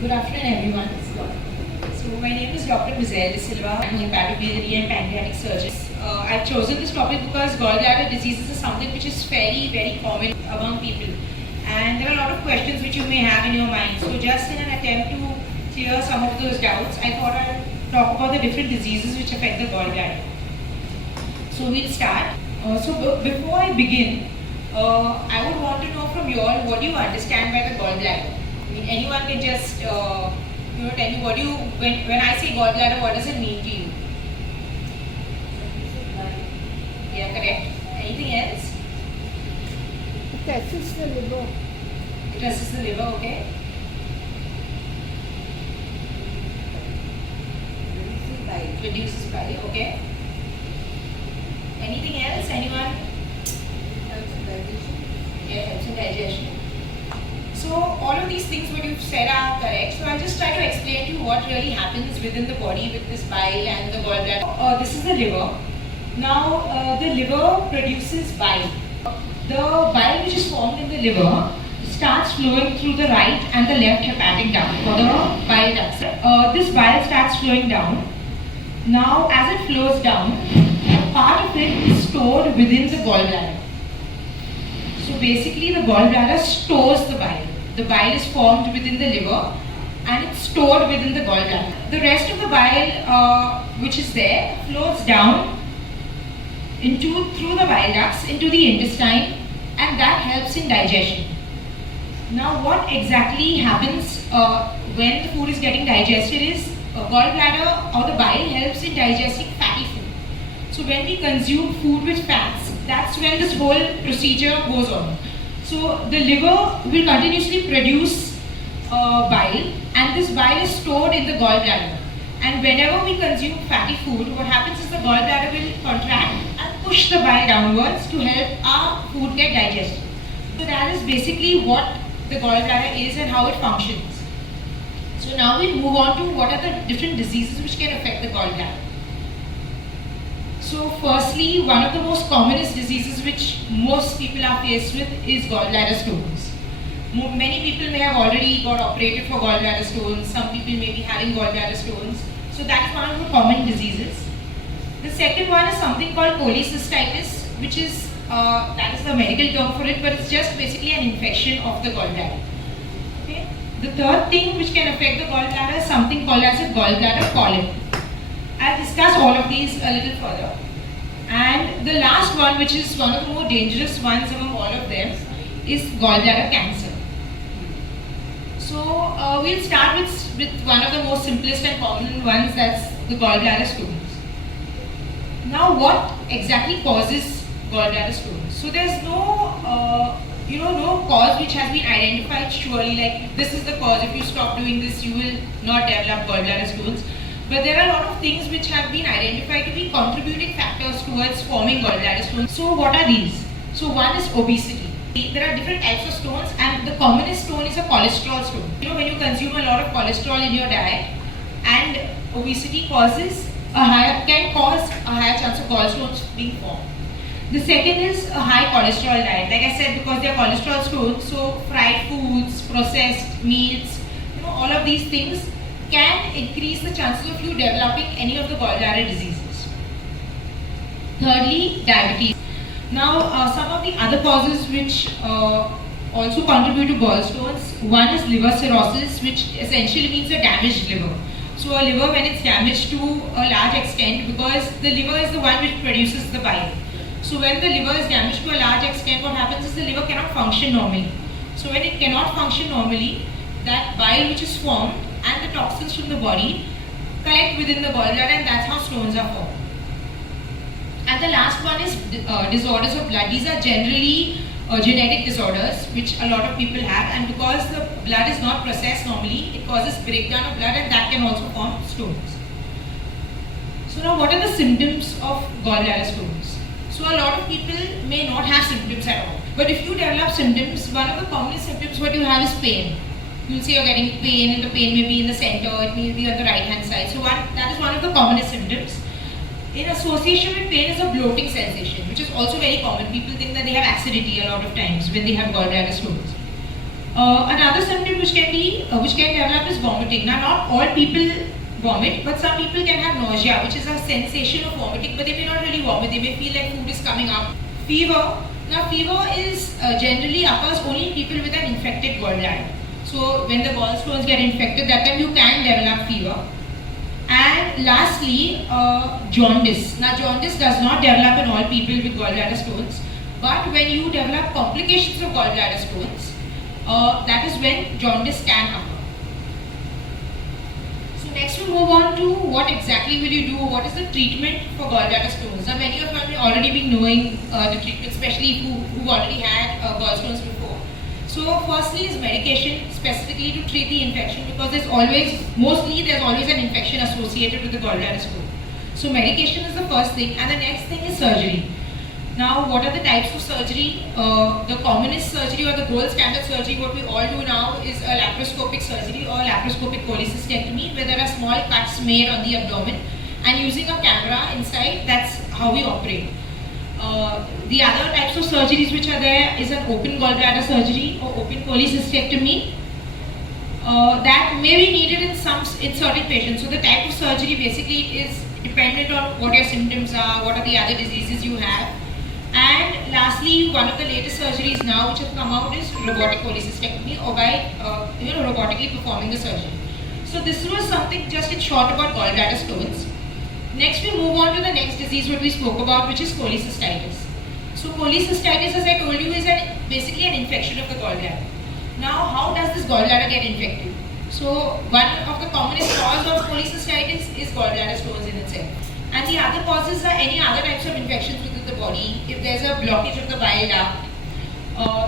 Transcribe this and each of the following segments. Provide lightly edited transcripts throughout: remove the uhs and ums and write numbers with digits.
Good afternoon, everyone. So my name is Dr. Mizel De Silva. I'm a hepatobiliary and pancreatic surgeon. I've chosen this topic because gallbladder diseases is something which is very common among people. And there are a lot of questions which you may have in your mind. So just in an attempt to clear some of those doubts, I thought I'd talk about the different diseases which affect the gallbladder. So we'll start. Before I begin, I would want to know from you all, what do you understand by the gallbladder? I mean, anyone can just tell me what do you, when I say gallbladder, what does it mean to you? Yeah, correct. Anything else? It assists the liver. It assists the liver, okay. Reduces bile, okay. Anything else? Anyone? Helps in digestion. Yeah, helps in digestion. So all of these things what you've said are correct. So I'll just try to explain to you what really happens within the body with this bile and the gallbladder. This is the liver. Now the liver produces bile. The bile which is formed in the liver starts flowing through the right and the left hepatic duct or the bile ducts. This bile starts flowing down. Now as it flows down, part of it is stored within the gallbladder. So basically the gallbladder stores the bile. The bile is formed within the liver and it's stored within the gallbladder. The rest of the bile which is there flows down through the bile ducts into the intestine, and that helps in digestion. Now what exactly happens when the food is getting digested is gallbladder or the bile helps in digesting fatty food. So when we consume food with fats, that's when this whole procedure goes on. So the liver will continuously produce bile, and this bile is stored in the gallbladder. And whenever we consume fatty food, what happens is the gallbladder will contract and push the bile downwards to help our food get digested. So that is basically what the gallbladder is and how it functions. So now we'll move on to what are the different diseases which can affect the gallbladder. So firstly, one of the most commonest diseases which most people are faced with is gallbladder stones. Many people may have already got operated for gallbladder stones. Some people may be having gallbladder stones. So that is one of the common diseases. The second one is something called cholecystitis, which is, that is the medical term for it, but it's just basically an infection of the gallbladder. Okay? The third thing which can affect the gallbladder is something called as a gallbladder polyp. I'll discuss all of these a little further. And the last one, which is one of the more dangerous ones among all of them, is gallbladder cancer. So we'll start with one of the most simplest and common ones, that's the gallbladder stones. Now what exactly causes gallbladder stones? So there's no no cause which has been identified surely, like this is the cause, if you stop doing this you will not develop gallbladder stones. But there are a lot of things which have been identified to be contributing factors towards forming gallbladder stones. So what are these? So one is obesity. There are different types of stones, and the commonest stone is a cholesterol stone. When you consume a lot of cholesterol in your diet, and obesity can cause a higher chance of gallstones being formed. The second is a high cholesterol diet. Like I said, because they are cholesterol stones, so fried foods, processed meats, all of these things can increase the chances of you developing any of the gallbladder diseases. Thirdly, diabetes. Now, some of the other causes which also contribute to gallstones, one is liver cirrhosis, which essentially means a damaged liver. So a liver, when it's damaged to a large extent, because the liver is the one which produces the bile. So when the liver is damaged to a large extent, what happens is the liver cannot function normally. So when it cannot function normally, that bile which is formed and the toxins from the body collect within the gallbladder, and that's how stones are formed. And the last one is disorders of blood. These are generally genetic disorders which a lot of people have, and because the blood is not processed normally, it causes breakdown of blood, and that can also form stones. So now what are the symptoms of gallbladder stones? So a lot of people may not have symptoms at all. But if you develop symptoms, one of the commonest symptoms what you have is pain. You'll say you're getting pain, and the pain may be in the center, it may be on the right hand side. So that is one of the commonest symptoms. In association with pain is a bloating sensation, which is also very common. People think that they have acidity a lot of times when they have gallbladder stones. Another symptom which can develop is vomiting. Now, not all people vomit, but some people can have nausea, which is a sensation of vomiting, but they may not really vomit. They may feel like food is coming up. Fever. Now, fever is generally occurs only in people with an infected gallbladder. So, when the gallstones get infected, that time you can develop fever. And lastly, jaundice. Now, jaundice does not develop in all people with gallbladder stones, but when you develop complications of gallbladder stones, that is when jaundice can occur. So next we'll move on to what exactly will you do, what is the treatment for gallbladder stones. Now many of you have already been knowing the treatment, especially who've already had gallstones before. So firstly is medication specifically to treat the infection, because there's always an infection associated with the gallbladder stone. So medication is the first thing, and the next thing is surgery. Now, what are the types of surgery? The commonest surgery or the gold standard surgery, what we all do now is a laparoscopic surgery or laparoscopic cholecystectomy, where there are small cuts made on the abdomen, and using a camera inside, that's how we operate. The other types of surgeries which are there is an open gallbladder surgery or open cholecystectomy. That may be needed in certain patients. So the type of surgery basically is dependent on what your symptoms are, what are the other diseases you have. And lastly, one of the latest surgeries now which have come out is robotic cholecystectomy, or by robotically performing the surgery. So this was something just in short about gallbladder stones. Next we move on to the next disease what we spoke about, which is cholecystitis. So cholecystitis, as I told you, is basically an infection of the gallbladder. Now how does this gallbladder get infected? So one of the commonest cause of cholecystitis is gallbladder stones in itself. And the other causes are any other types of infections within the body. If there's a blockage of the bile duct,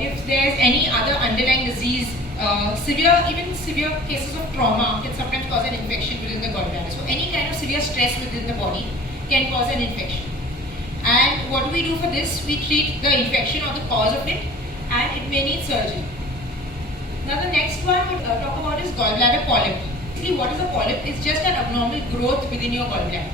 if there's any other underlying disease, even severe cases of trauma can sometimes cause an infection within the gallbladder. So any kind of severe stress within the body can cause an infection. And what do we do for this? We treat the infection or the cause of it, and it may need surgery. Now the next one we'll talk about is gallbladder polyp. Basically, what is a polyp? It's just an abnormal growth within your gallbladder.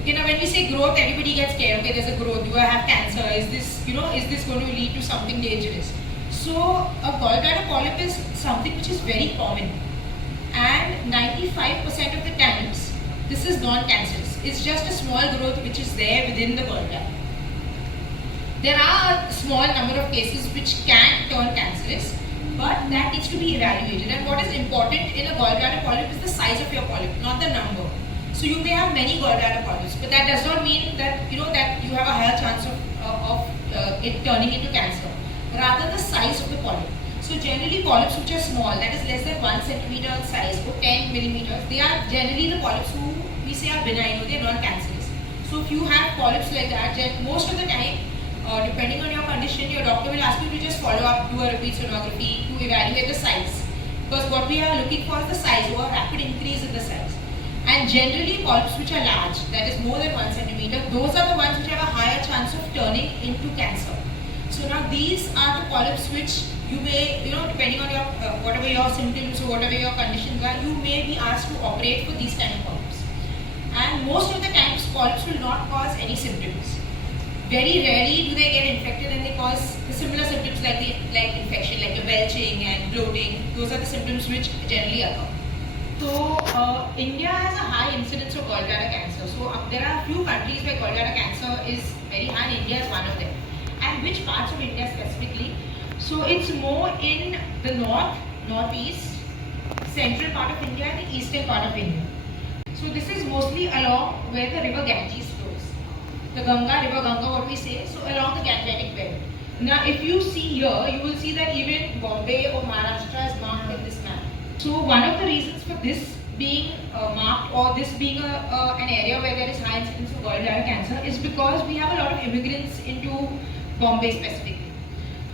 Okay, now when we say growth, everybody gets scared. Okay, there's a growth. Do I have cancer? Is this going to lead to something dangerous? So a gallbladder polyp is something which is very common, and 95% of the times this is non-cancerous. It's just a small growth which is there within the gallbladder. There are a small number of cases which can turn cancerous, but that needs to be evaluated. And what is important in a gallbladder polyp is the size of your polyp, not the number. So you may have many gallbladder polyps, but that does not mean that you have a higher chance of it turning into cancer. Rather, the size of the polyp. So generally polyps which are small, that is less than 1 centimeter size or 10 millimeters, they are generally the polyps who we say are benign or they are non-cancerous. So if you have polyps like that, most of the time, depending on your condition, your doctor will ask you to just follow up, do a repeat sonography to evaluate the size. Because what we are looking for is the size or a rapid increase in the size. And generally polyps which are large, that is more than 1 centimeter, those are the ones which have a higher chance of turning into cancer. So now these are the polyps which you may, depending on your whatever your symptoms or whatever your conditions are, you may be asked to operate for these kind of polyps. And most of the times polyps will not cause any symptoms. Very rarely do they get infected and they cause the similar symptoms like infection, like the belching and bloating. Those are the symptoms which generally occur. So India has a high incidence of gallbladder cancer. So there are a few countries where gallbladder cancer is very high, and India is one of them. And which parts of India specifically? So it's more in the north, northeast, central part of India and the eastern part of India. So this is mostly along where the river Ganges flows. The river Ganga, what we say, so along the Gangetic belt. Now if you see here, you will see that even Bombay or Maharashtra is marked in this map. So one of the reasons for this being marked, or this being an area where there is high incidence of gallbladder cancer, is because we have a lot of immigrants into Bombay specifically.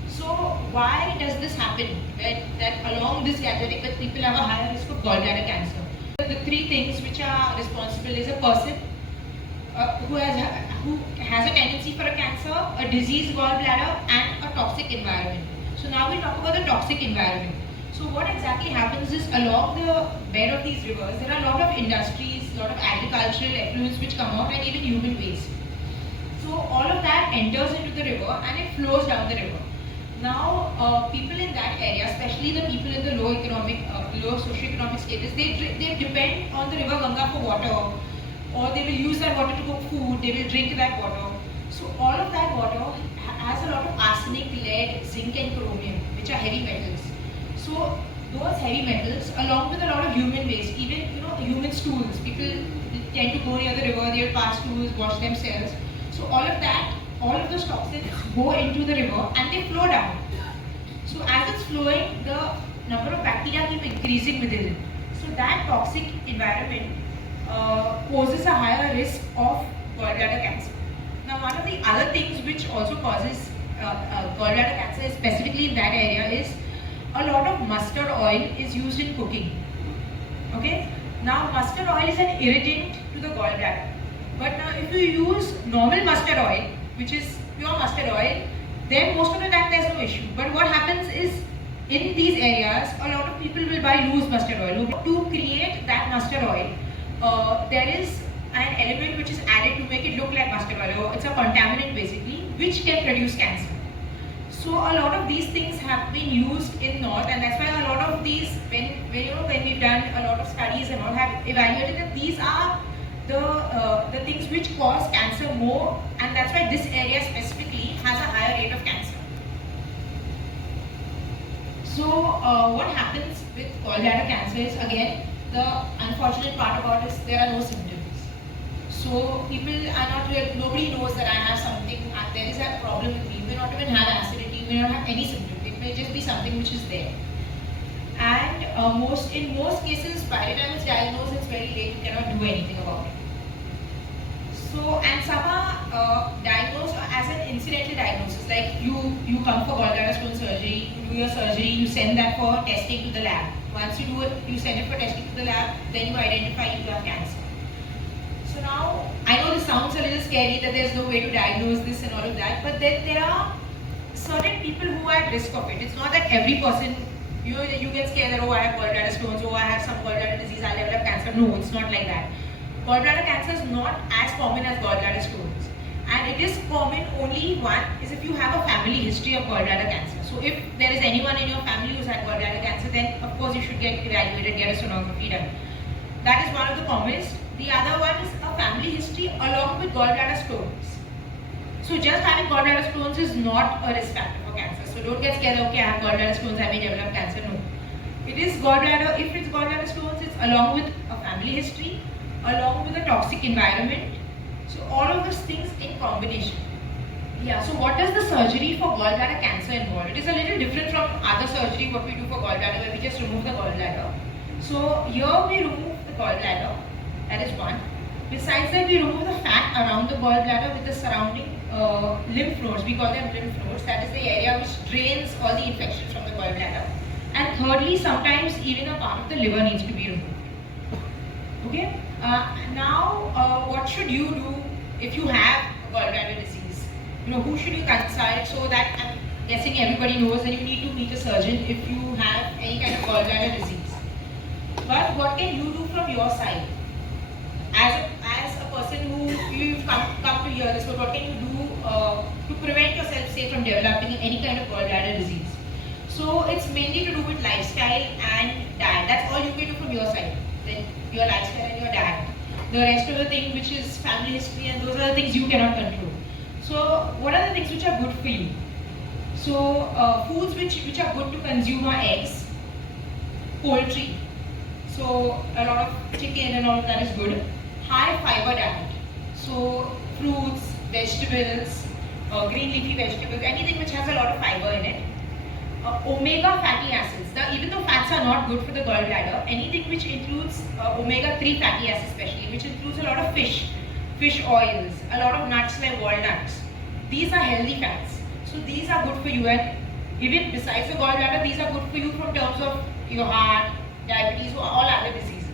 So why does this happen? That along this Gangetic belt people have a higher risk of gallbladder cancer. The three things which are responsible is a person who has a tendency for a cancer, a diseased gallbladder, and a toxic environment. So now we talk about the toxic environment. So what exactly happens is, along the bed of these rivers, there are a lot of industries, a lot of agricultural effluents which come out, and even human waste. So all of that enters into the river and it flows down the river. Now, people in that area, especially the people in the low socioeconomic status, they depend on the river Ganga for water, or they will use that water to cook food. They will drink that water. So all of that water has a lot of arsenic, lead, zinc, and chromium, which are heavy metals. So those heavy metals, along with a lot of human waste, even human stools. People tend to go near the river. They will pass stools, wash themselves. So all of that. All of those toxins go into the river and they flow down. So as it's flowing, the number of bacteria keep increasing within it. So that toxic environment poses a higher risk of gallbladder cancer. Now, one of the other things which also causes gallbladder cancer, specifically in that area, is a lot of mustard oil is used in cooking. Okay. Now, mustard oil is an irritant to the gallbladder. But now, if you use normal mustard oil, which is pure mustard oil, then most of the time there's no issue. But what happens is, in these areas, a lot of people will buy loose mustard oil. To create that mustard oil, there is an element which is added to make it look like mustard oil. It's a contaminant basically, which can produce cancer. So a lot of these things have been used in North, and that's why a lot of these, when we've done a lot of studies and all, have evaluated that these are the things which cause cancer more, and that's why this area specifically has a higher rate of cancer. So what happens with gallbladder cancer is, again, the unfortunate part about it is there are no symptoms. So people are not really, nobody knows that I have something, there is a problem with me. You may not even have acidity, you may not have any symptoms. It may just be something which is there. And in most cases, by the time it's diagnosed, it's very late, you cannot do anything about it. So, and some are diagnosed as an incidental diagnosis, like you come for gallbladder stone surgery, you do your surgery, you send that for testing to the lab. Once you do it, you send it for testing to the lab, then you identify you have cancer. So now, I know this sounds a little scary that there's no way to diagnose this and all of that, but then there are certain people who are at risk of it. It's not that every person, you get scared that, oh, I have gallbladder stones, oh, I have some gallbladder disease, I'll develop cancer. No, it's not like that. Gallbladder cancer is not as common as gallbladder stones. And it is common only is if you have a family history of gallbladder cancer. So if there is anyone in your family who's had gallbladder cancer, then of course you should get evaluated, get a sonography done. That is one of the commonest. The other one is a family history along with gallbladder stones. So just having gallbladder stones is not a risk factor for cancer. So don't get scared, okay, I have gallbladder stones, I may develop cancer. No. It is gallbladder, if it's gallbladder stones, it's along with a family history, along with a toxic environment. So all of those things in combination. Yeah, so what does the surgery for gallbladder cancer involve? It is a little different from other surgery what we do for gallbladder, where we just remove the gallbladder. So here we remove the gallbladder, that is one. Besides that, we remove the fat around the gallbladder with the surrounding lymph nodes. We call them lymph nodes. That is the area which drains all the infections from the gallbladder. And thirdly, sometimes even a part of the liver needs to be removed. Okay. Now, what should you do if you have gallbladder disease? Who should you consult? So that I'm guessing everybody knows that you need to meet a surgeon if you have any kind of gallbladder disease. But what can you do from your side? As a person who you've come to hear this, but what can you do to prevent yourself, say, from developing any kind of gallbladder disease? So it's mainly to do with lifestyle and diet. That's all you can do from your side. Then your lifestyle and your diet. The rest of the thing, which is family history, and those are the things you cannot control. So what are the things which are good for you? So foods which are good to consume are eggs, poultry. So a lot of chicken and all of that is good. High fiber diet. So fruits, vegetables, green leafy vegetables, anything which has a lot of fiber in it. Omega fatty acids. Now, even though fats are not good for the gallbladder, anything which includes omega-3 fatty acids especially, which includes a lot of fish oils, a lot of nuts like walnuts. These are healthy fats. So these are good for you, and even besides the gallbladder, these are good for you from terms of your heart, diabetes, or all other diseases.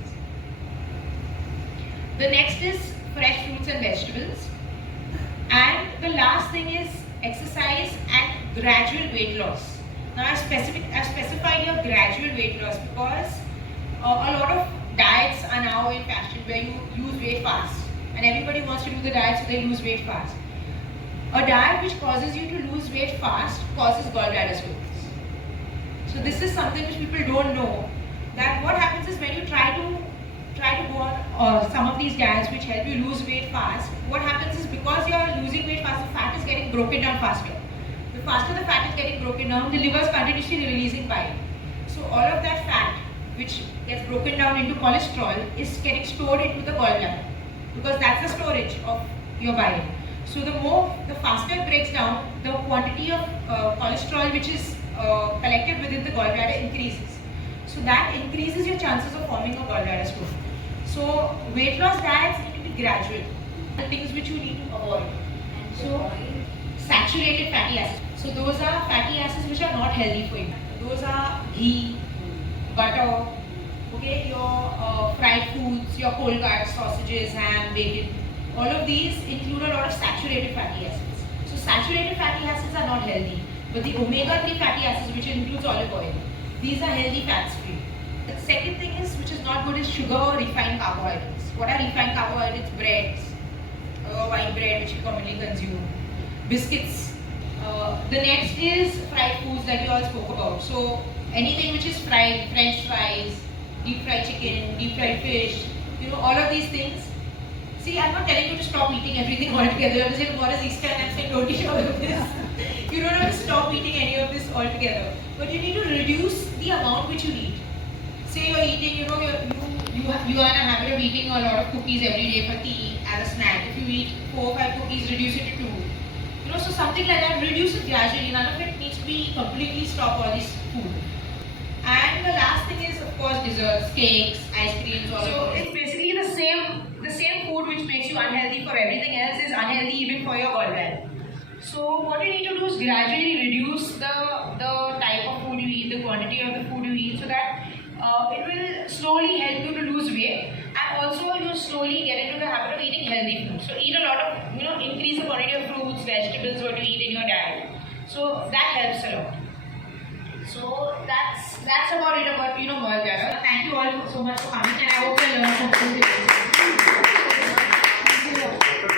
The next is fresh fruits and vegetables. And the last thing is exercise and gradual weight loss. Now I've specified here gradual weight loss because a lot of diets are now in fashion where you lose weight fast. And everybody wants to do the diet so they lose weight fast. A diet which causes you to lose weight fast causes gallbladder stones. So this is something which people don't know. That what happens is when you try to go on some of these diets which help you lose weight fast, what happens is because you are losing weight fast, the fat is getting broken down faster. The faster the fat is getting broken down, the liver is continuously releasing bile. So all of that fat which gets broken down into cholesterol is getting stored into the gallbladder because that's the storage of your bile. So the faster it breaks down, the quantity of cholesterol which is collected within the gallbladder increases. So that increases your chances of forming a gallbladder stone. So weight loss diets need to be gradual. The things which you need to avoid. So saturated fatty acids. So those are fatty acids which are not healthy for you. Those are ghee, butter, okay, your fried foods, your cold cuts, sausages, ham, bacon. All of these include a lot of saturated fatty acids. So saturated fatty acids are not healthy. But the omega-3 fatty acids, which includes olive oil, these are healthy fats for you. The second thing is, which is not good, is sugar or refined carbohydrates. What are refined carbohydrates? Breads, white bread, which you commonly consume, biscuits. The next is fried foods that we all spoke about. So anything which is fried, French fries, deep fried chicken, deep fried fish, all of these things. See, I'm not telling you to stop eating everything altogether. I'm saying, what is Easter? And I'm saying, don't eat all of this. You don't have to stop eating any of this altogether. But you need to reduce the amount which you eat. Say you're eating, you are in a habit of eating a lot of cookies every day for tea as a snack. If you eat 4 or 5 cookies, reduce it to 2. So something like that, reduce it gradually. None of it needs to be completely stop all this food. And the last thing is, of course, desserts, cakes, ice creams, all of it. It's basically the same food which makes you unhealthy for everything else is unhealthy even for your gallbladder. So what you need to do is gradually reduce the type of food you eat, the quantity of the food you eat, so that it will slowly help you to lose weight, and also you slowly get into the habit of eating healthy food. So eat a lot of, increase the quantity of fruits, vegetables, what you eat in your diet. So that helps a lot. So that's about it about gallbladder. Thank you all so much for coming, and I hope you learned something.